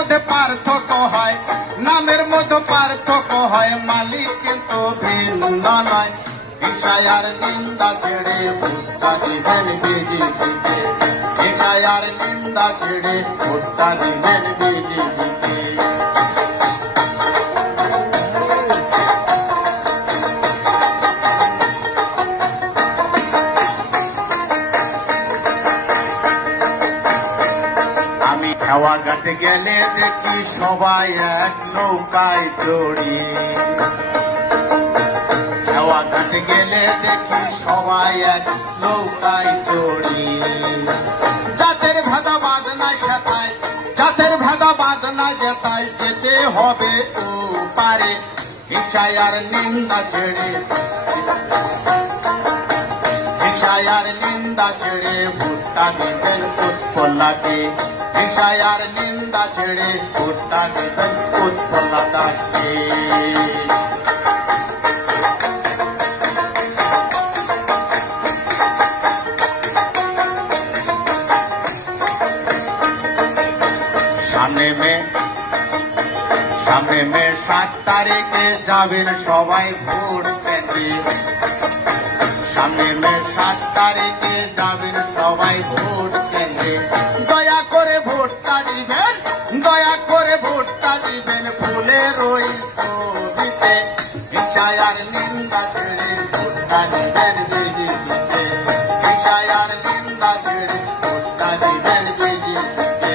মধ্যে পার্থক্য হয়, নামের মধ্যে পার্থক্য হয়, মালিক কিন্তু ভিন্ন নয়। হিংসায় আর নিন্দা ছেড়ে ভোটটা দিবেন বিজেপিকে, হিংসায় আর নিন্দা ছেড়ে ভোটটা দিবেন বিজেপিকে। আমি খেওয়া ঘাটে গেলে দেখি সবাই এক নৌকায় চড়ি, খেওয়া ঘাটে গেলে দেখি সবাই এক নৌকায় চড়ি। জাতের ভেদাবাদ না সেথায়, জাতের ভেদাবাদ না যেথায়, যেতে হবে ওপারে। হিংসায় আর নিন্দা ছেড়ে, হিংসায় আর নিন্দা ছেড়ে ভোটটা দিবেন উৎপলাকে, হিংসায় আর নিন্দা ছেড়ে ভোটটা দিবেন উৎপলাকে। সামনে মে 7 তারিখে যাবেন সবাই ভোট দিতে, সামনে মে 7 তারিখে যাবেন সবাই ভোট দিতে। দয়া করে ভোটটা দিবেন, দয়া করে ভোটটা দিবেন ফুলের ওই ছবিতে। হিংসায় আর নিন্দা ছেড়ে ভোটটা দিবেন বিজেপিকে, হিংসায় আর নিন্দা ছেড়ে ভোটটা দিবেন বিজেপিকে।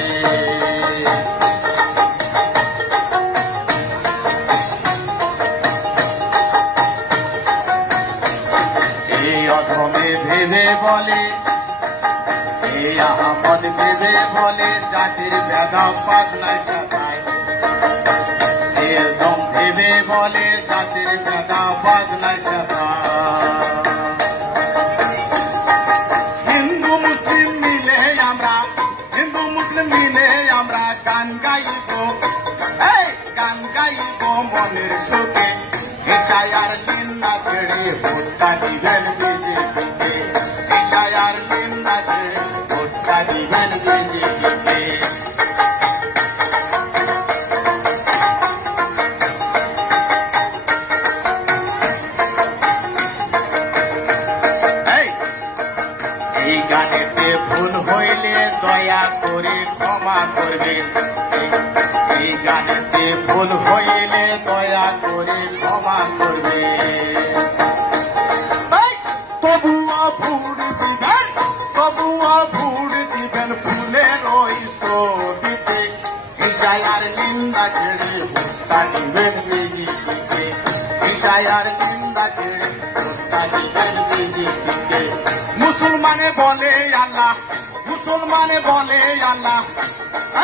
ভেবে বলে, এই আহমদ ভেবে বলে জাতির ভেদাবাদ নাই সেথায়, একদম ভেবে বলে জাতির ভেদাবাদ নাই সেথায়। হিন্দু মুসলিম মিলে আমরা, হিন্দু মুসলিম মিলে আমরা গান গাইব, এই গান গাইব মনের সুখে। হিংসায় আর নিন্দা ছেড়ে ভোটটা দিবেন বিজেপিকে, হিংসায় আর নিন্দা ছেড়ে ভোটটা দিবেন বিজেপিকে। এই গানেতে ভুল হইলে দয়া করে ক্ষমা করবেন, এই গানেতে ভুল হইলে দয়া করে ক্ষমা করবে। তবুও ভোট দিবেন, তবুও ভোট দিবেন ফুলের ওই ছবিতে। হিংসায় আর নিন্দা ছেড়ে ভোটটা দিবেন বিজেপিকে, হিংসায় আর নিন্দা ছেড়ে ভোটটা দিবেন বিজেপিকে। মুসলমানে বলে আল্লাহ, মুসলমানে বলে আল্লাহ,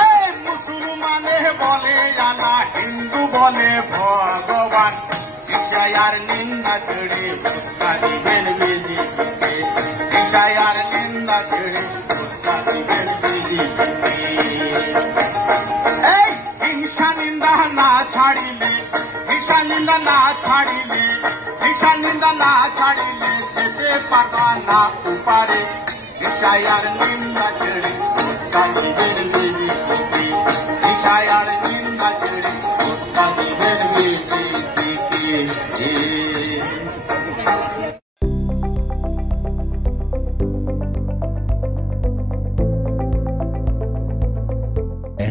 এই মুসলমানে বলে আল্লাহ, হিন্দু বলে ভগবান। হিংসায় আর নিন্দা ছেড়ে ভোটটা দিবেন বিজেপিকে, হিংসায় আর নিন্দা ছেড়ে ভোটটা দিবেন বিজেপিকে। এই হিংসা নিন্দা না ছাড়িলে, হিংসা নিন্দা না ছাড়িলে, হিংসা নিন্দা না ছাড়িলে যেতে পারবা না উপারে। হিংসায় আর নিন্দা ছেড়ে ভোটটা দিবেন বিজেপিকে, হিংসায় আর নিন্দা ছেড়ে ভোটটা দিবেন বিজেপিকে।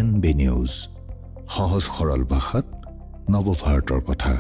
NB নিউজ, সহজ সৰল ভাষাত নৱভাৰতৰ কথা।